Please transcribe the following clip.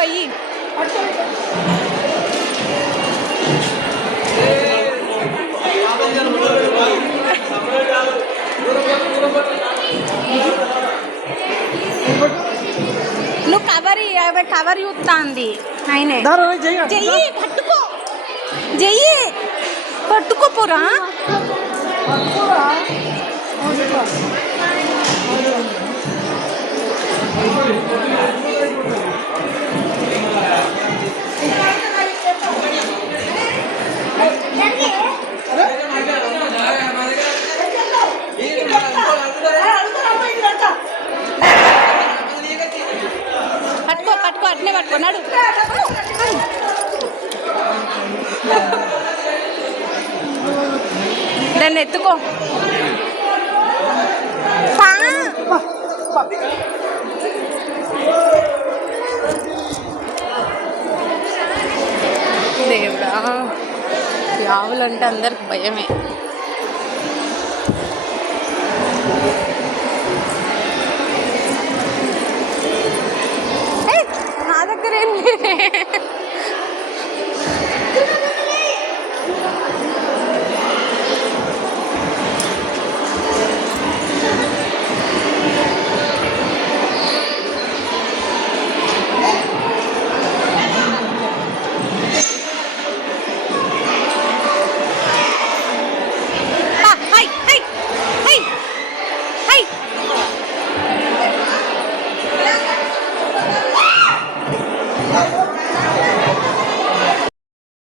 అయ్యి నువ్వు కవర్ చూస్తా అంది ఆయనే చెయ్యి పట్టుకో చెయ్యి పట్టుకోపోరా పట్టుకో పట్టుకో అట్నే పట్టుకున్నాడు దాన్ని ఎత్తుకో దేవుడా ఆవులంటే అందరికి భయమే. నా దగ్గర ఏం లేదు.